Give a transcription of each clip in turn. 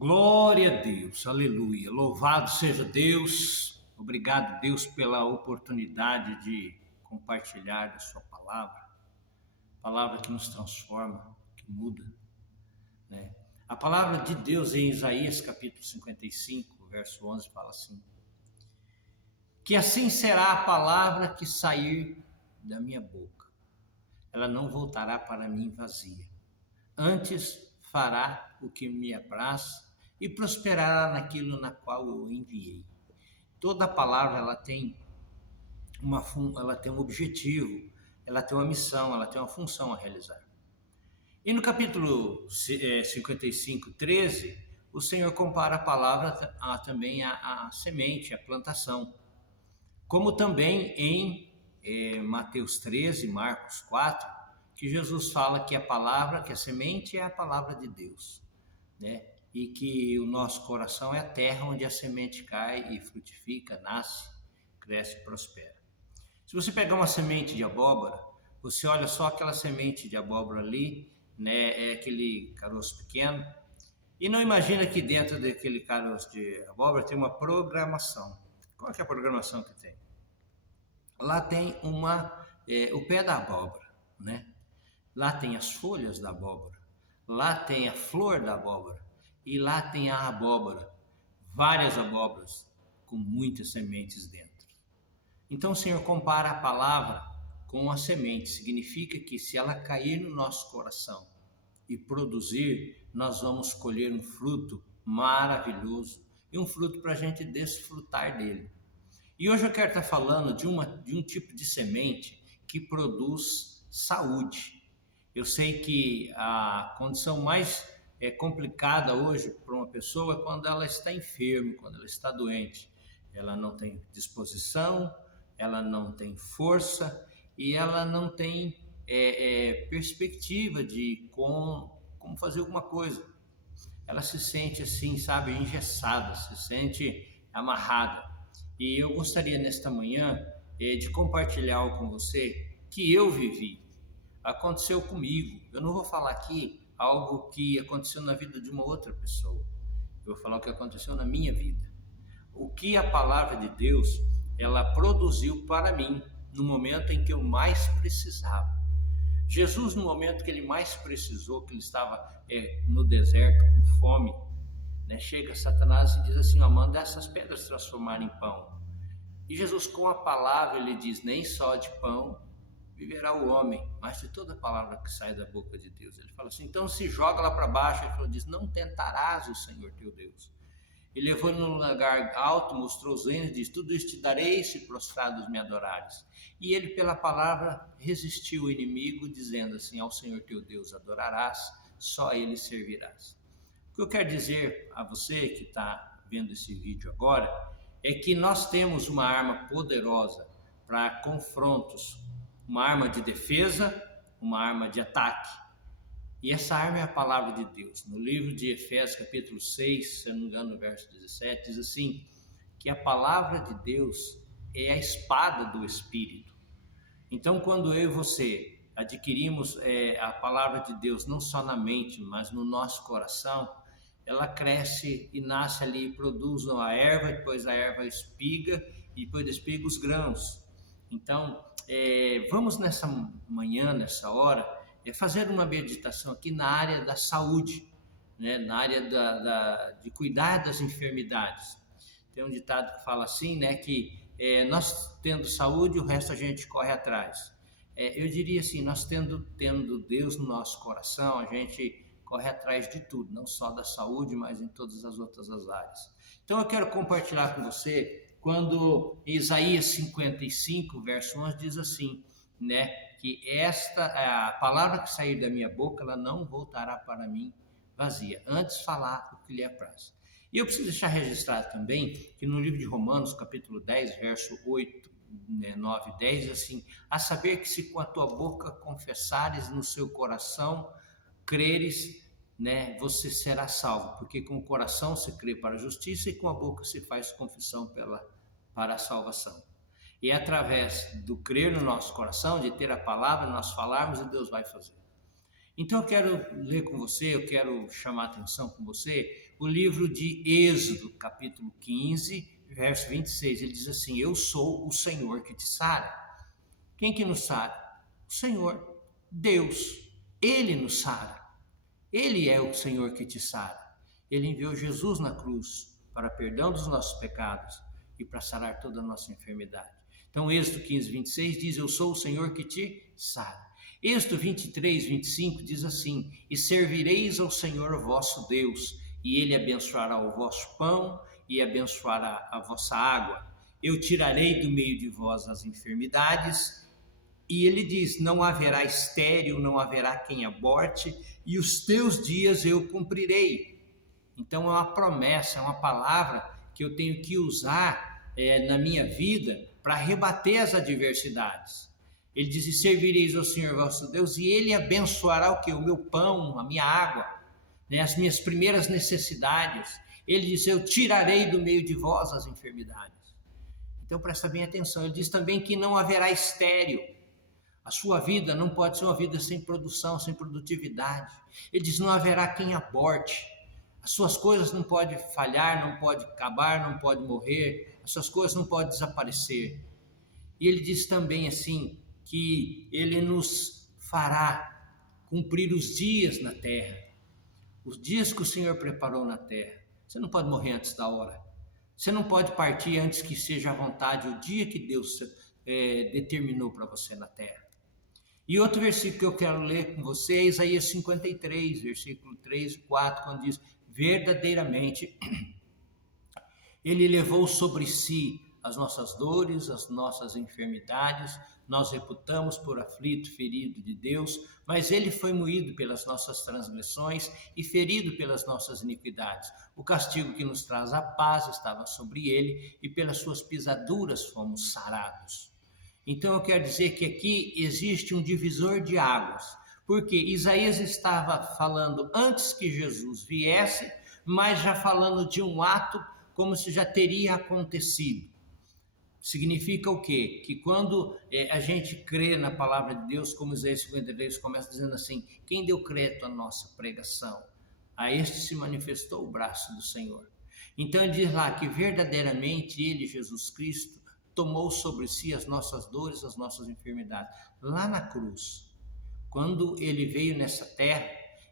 Glória a Deus, aleluia. Louvado seja Deus. Obrigado, Deus, pela oportunidade de compartilhar a Sua palavra. Palavra que nos transforma, que muda, né? A palavra de Deus em Isaías capítulo 55, verso 11, fala assim: que assim será a palavra que sair da minha boca. Ela não voltará para mim vazia. Antes fará o que me apraz e prosperará naquilo na qual eu enviei. Toda palavra ela tem um objetivo, ela tem uma missão, ela tem uma função a realizar. E no capítulo 55, 13, o Senhor compara a palavra também à semente, à plantação. Como também em Mateus 13, Marcos 4, que Jesus fala que a palavra, que a semente é a palavra de Deus, né? E que o nosso coração é a terra onde a semente cai e frutifica, nasce, cresce e prospera. Se você pegar uma semente de abóbora, você olha só aquela semente de abóbora ali, né? É aquele caroço pequeno, e não imagina que dentro daquele caroço de abóbora tem uma programação. Qual que é a programação que tem? Lá tem o pé da abóbora, né? Lá tem as folhas da abóbora, lá tem a flor da abóbora e lá tem a abóbora, várias abóboras com muitas sementes dentro. Então o Senhor compara a palavra com a semente, significa que se ela cair no nosso coração e produzir, nós vamos colher um fruto maravilhoso e um fruto para a gente desfrutar dele. E hoje eu quero estar falando de um tipo de semente que produz saúde. Eu sei que a condição mais complicada hoje para uma pessoa é quando ela está enferma, quando ela está doente. Ela não tem disposição, ela não tem força e ela não tem perspectiva de como fazer alguma coisa. Ela se sente assim, sabe, engessada, se sente amarrada. E eu gostaria nesta manhã de compartilhar algo com você que eu vivi. Aconteceu comigo. Eu não vou falar aqui algo que aconteceu na vida de uma outra pessoa. Eu vou falar o que aconteceu na minha vida. O que a palavra de Deus, ela produziu para mim no momento em que eu mais precisava. Jesus, no momento que ele mais precisou, que ele estava no deserto com fome, né, chega Satanás e diz assim: ó, manda essas pedras transformarem em pão. E Jesus, com a palavra, ele diz: nem só de pão viverá o homem, mas de toda palavra que sai da boca de Deus. Ele fala assim: então se joga lá para baixo. Ele diz: não tentarás o Senhor teu Deus. Ele levou num lugar alto, mostrou os reinos e diz: tudo isso te darei se prostrados me adorares. E ele, pela palavra, resistiu o inimigo, dizendo assim: ao Senhor teu Deus adorarás, só a ele servirás. O que eu quero dizer a você que está vendo esse vídeo agora é que nós temos uma arma poderosa para confrontos, uma arma de defesa, uma arma de ataque. E essa arma é a palavra de Deus. No livro de Efésios, capítulo 6, se não me engano, no verso 17, diz assim, que a palavra de Deus é a espada do Espírito. Então, quando eu e você adquirimos a palavra de Deus, não só na mente, mas no nosso coração, ela cresce e nasce ali e produz a erva, depois a erva espiga e depois espiga os grãos. Então, vamos nessa manhã, nessa hora, fazer uma meditação aqui na área da saúde, né? Na área de cuidar das enfermidades. Tem um ditado que fala assim, né, que nós tendo saúde, o resto a gente corre atrás. Eu diria assim, nós tendo Deus no nosso coração, a gente corre atrás de tudo, não só da saúde, mas em todas as outras áreas. Então eu quero compartilhar com você quando Isaías 55, verso 11 diz assim, né, que a palavra que sair da minha boca, ela não voltará para mim vazia, antes falar o que lhe apraz. E eu preciso deixar registrado também que no livro de Romanos, capítulo 10, verso 8, 9 e 10, diz assim, a saber que se com a tua boca confessares no seu coração, creres, né, você será salvo, porque com o coração se crê para a justiça e com a boca se faz confissão para a salvação. E é através do crer no nosso coração, de ter a palavra, nós falarmos e Deus vai fazer. Então eu quero ler com você, eu quero chamar a atenção com você, o livro de Êxodo, capítulo 15, verso 26. Ele diz assim: eu sou o Senhor que te sara. Quem que nos sara? O Senhor, Deus. Ele nos sara. Ele é o Senhor que te sara. Ele enviou Jesus na cruz para perdão dos nossos pecados e para sarar toda a nossa enfermidade. Então, Êxodo 15, 26 diz: eu sou o Senhor que te sara. Êxodo 23, 25 diz assim: e servireis ao Senhor vosso Deus, e ele abençoará o vosso pão e abençoará a vossa água. Eu tirarei do meio de vós as enfermidades. E ele diz: não haverá estéril, não haverá quem aborte, e os teus dias eu cumprirei. Então é uma promessa, é uma palavra que eu tenho que usar na minha vida para rebater as adversidades. Ele diz: e servireis ao Senhor vosso Deus, e ele abençoará o que? O meu pão, a minha água, né? As minhas primeiras necessidades. Ele diz: eu tirarei do meio de vós as enfermidades. Então presta bem atenção. Ele diz também que não haverá estéril. A sua vida não pode ser uma vida sem produção, sem produtividade. Ele diz: não haverá quem aborte. As suas coisas não podem falhar, não pode acabar, não pode morrer. As suas coisas não podem desaparecer. E ele diz também assim, que ele nos fará cumprir os dias na terra. Os dias que o Senhor preparou na terra. Você não pode morrer antes da hora. Você não pode partir antes que seja a vontade, o dia que Deus determinou para você na terra. E outro versículo que eu quero ler com você é Isaías 53, versículo 3 e 4, quando diz: verdadeiramente, ele levou sobre si as nossas dores, as nossas enfermidades, nós reputamos por aflito, ferido de Deus, mas ele foi moído pelas nossas transgressões e ferido pelas nossas iniquidades. O castigo que nos traz a paz estava sobre ele, e pelas suas pisaduras fomos sarados. Então eu quero dizer que aqui existe um divisor de águas, porque Isaías estava falando antes que Jesus viesse, mas já falando de um ato como se já teria acontecido. Significa o quê? Que quando a gente crê na palavra de Deus, como Isaías 53 começa dizendo assim: quem deu crédito à nossa pregação? A este se manifestou o braço do Senhor. Então ele diz lá que verdadeiramente ele, Jesus Cristo, tomou sobre si as nossas dores, as nossas enfermidades. Lá na cruz, quando ele veio nessa terra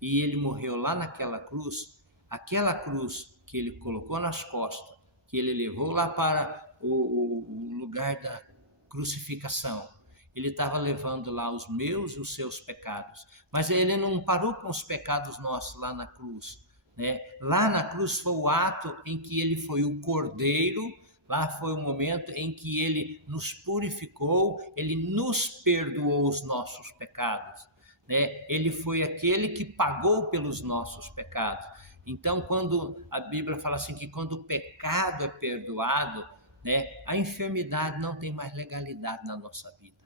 e ele morreu lá naquela cruz, aquela cruz que ele colocou nas costas, que ele levou lá para o lugar da crucificação, ele estava levando lá os meus e os seus pecados, mas ele não parou com os pecados nossos lá na cruz, né? Lá na cruz foi o ato em que ele foi o cordeiro. Lá foi o momento em que ele nos purificou, ele nos perdoou os nossos pecados, né? Ele foi aquele que pagou pelos nossos pecados. Então, quando a Bíblia fala assim que quando o pecado é perdoado, né, a enfermidade não tem mais legalidade na nossa vida,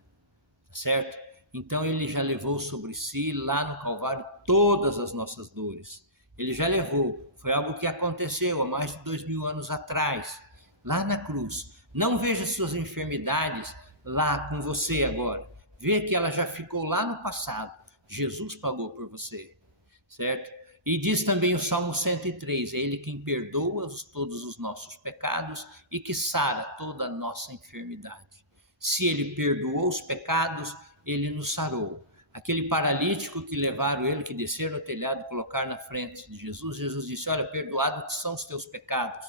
tá certo? Então, ele já levou sobre si lá no Calvário todas as nossas dores. Ele já levou, foi algo que aconteceu há mais de 2000 anos atrás, lá na cruz. Não veja suas enfermidades lá com você agora. Vê que ela já ficou lá no passado. Jesus pagou por você, certo? E diz também o Salmo 103, é ele quem perdoa todos os nossos pecados e que sara toda a nossa enfermidade. Se ele perdoou os pecados, ele nos sarou. Aquele paralítico que levaram ele, que desceram no telhado e colocaram na frente de Jesus, Jesus disse: olha, perdoados são os teus pecados.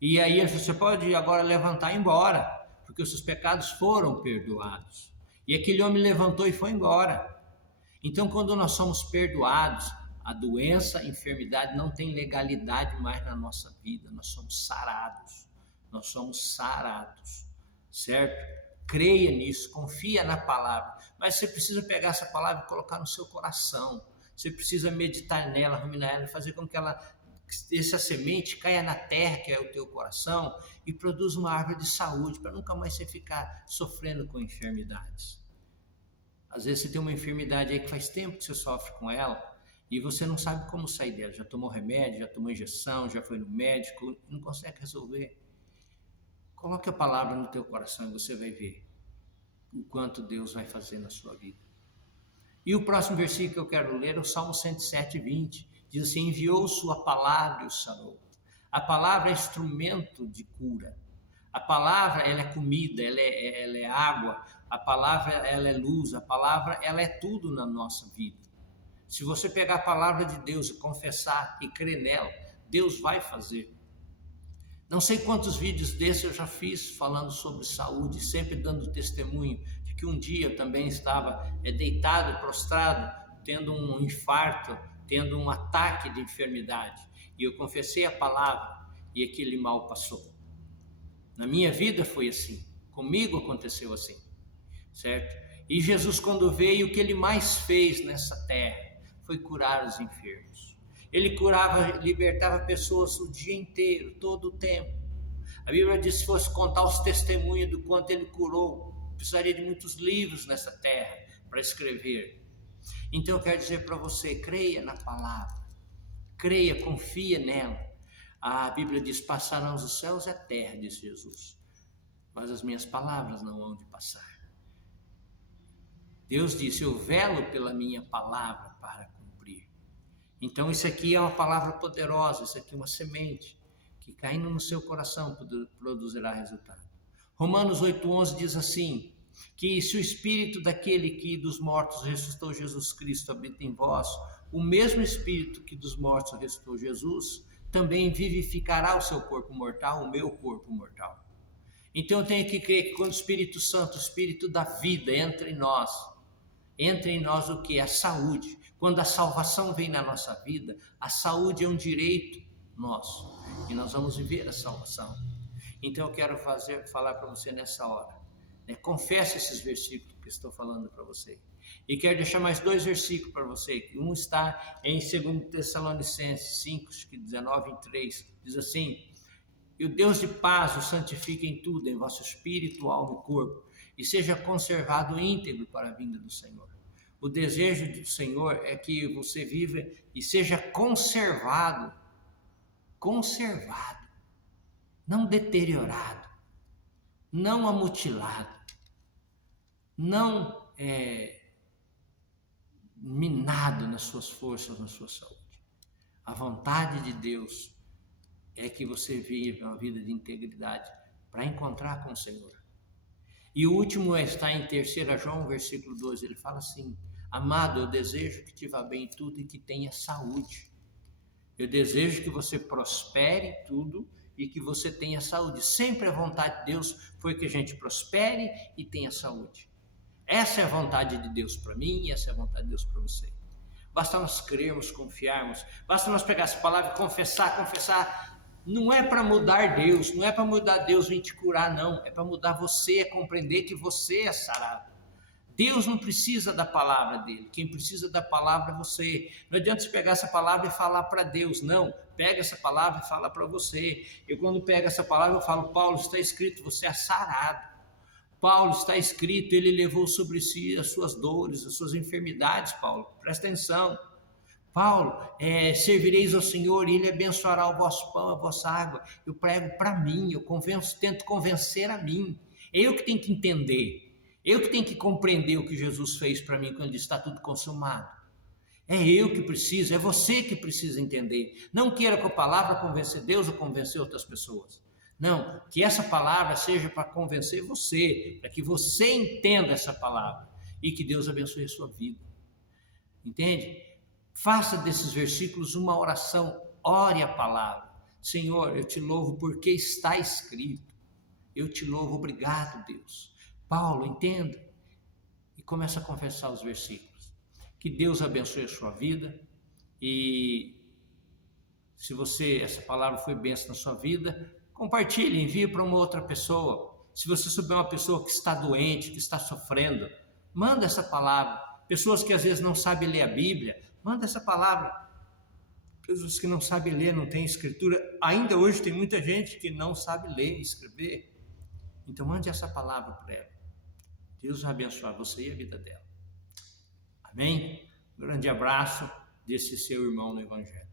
E aí ele falou: você pode agora levantar e ir embora, porque os seus pecados foram perdoados. E aquele homem levantou e foi embora. Então, quando nós somos perdoados, a doença, a enfermidade não tem legalidade mais na nossa vida. Nós somos sarados. Nós somos sarados, certo? Creia nisso, confia na palavra. Mas você precisa pegar essa palavra e colocar no seu coração. Você precisa meditar nela, ruminar ela, fazer com que essa semente caia na terra, que é o teu coração, e produza uma árvore de saúde, para nunca mais você ficar sofrendo com enfermidades. Às vezes você tem uma enfermidade aí que faz tempo que você sofre com ela, e você não sabe como sair dela. Já tomou remédio, já tomou injeção, já foi no médico, não consegue resolver. Coloque a palavra no teu coração e você vai ver o quanto Deus vai fazer na sua vida. E o próximo versículo que eu quero ler é o Salmo 107:20. Diz assim: enviou sua palavra e o sarou. A palavra é instrumento de cura. A palavra, ela é comida, ela é água. A palavra, ela é luz. A palavra, ela é tudo na nossa vida. Se você pegar a palavra de Deus e confessar e crer nela, Deus vai fazer. Não sei quantos vídeos desses eu já fiz falando sobre saúde, sempre dando testemunho de que um dia eu também estava deitado, prostrado, tendo um infarto, tendo um ataque de enfermidade. E eu confessei a palavra e aquele mal passou. Na minha vida foi assim, comigo aconteceu assim, certo? E Jesus, quando veio, o que ele mais fez nessa terra foi curar os enfermos. Ele curava, libertava pessoas o dia inteiro, todo o tempo. A Bíblia diz que se fosse contar os testemunhos do quanto ele curou, precisaria de muitos livros nessa terra para escrever. Então eu quero dizer para você, creia na palavra, creia, confia nela. A Bíblia diz, passarão os céus e a terra, disse Jesus, mas as minhas palavras não hão de passar. Deus disse, eu velo pela minha palavra para cumprir. Então isso aqui é uma palavra poderosa, isso aqui é uma semente que caindo no seu coração produzirá resultado. Romanos 8:11 diz assim, que se o Espírito daquele que dos mortos ressuscitou Jesus Cristo habita em vós, o mesmo Espírito que dos mortos ressuscitou Jesus, também vivificará o seu corpo mortal, o meu corpo mortal. Então eu tenho que crer que quando o Espírito Santo, o Espírito da vida entra em nós o que? A saúde. Quando a salvação vem na nossa vida, a saúde é um direito nosso e nós vamos viver a salvação. Então eu quero falar para você nessa hora, confesse esses versículos que estou falando para você. E quero deixar mais 2 versículos para você. Um está em 2 Tessalonicenses 5, 19:3. Diz assim, e o Deus de paz o santifique em tudo, em vosso espírito, alma e corpo, e seja conservado íntegro para a vinda do Senhor. O desejo do Senhor é que você viva e seja conservado, não deteriorado, não amutilado, não minado nas suas forças, na sua saúde. A vontade de Deus é que você viva uma vida de integridade para encontrar com o Senhor. E o último está em 3 João, versículo 12, ele fala assim, amado, eu desejo que te vá bem em tudo e que tenha saúde. Eu desejo que você prospere tudo e que você tenha saúde. Sempre a vontade de Deus foi que a gente prospere e tenha saúde. Essa é a vontade de Deus para mim e essa é a vontade de Deus para você. Basta nós crermos, confiarmos, basta nós pegar essa palavra e confessar. Não é para mudar Deus, não é para mudar Deus vir te curar, não. É para mudar você, a compreender que você é sarado. Deus não precisa da palavra dele, quem precisa da palavra é você. Não adianta você pegar essa palavra e falar para Deus, não. Pega essa palavra e fala para você. Eu quando pego essa palavra eu falo, Paulo, está escrito, você é sarado. Paulo, está escrito, ele levou sobre si as suas dores, as suas enfermidades, Paulo. Presta atenção. Paulo, servireis ao Senhor e Ele abençoará o vosso pão, a vossa água. Eu prego para mim, eu tento convencer a mim. É eu que tenho que entender. Eu que tenho que compreender o que Jesus fez para mim quando está tudo consumado. É eu que preciso, é você que precisa entender. Não queira com a palavra convencer Deus ou convencer outras pessoas. Não, que essa palavra seja para convencer você, para que você entenda essa palavra e que Deus abençoe a sua vida. Entende? Faça desses versículos uma oração, ore a palavra. Senhor, eu te louvo porque está escrito. Eu te louvo, obrigado, Deus. Paulo, entenda. E começa a confessar os versículos. Que Deus abençoe a sua vida. E se essa palavra foi bênção na sua vida, compartilhe, envie para uma outra pessoa. Se você souber uma pessoa que está doente, que está sofrendo, manda essa palavra. Pessoas que às vezes não sabem ler a Bíblia, manda essa palavra. Pessoas que não sabem ler, não têm escritura. Ainda hoje tem muita gente que não sabe ler e escrever. Então mande essa palavra para ela. Deus vai abençoar você e a vida dela. Amém? Um grande abraço desse seu irmão no Evangelho.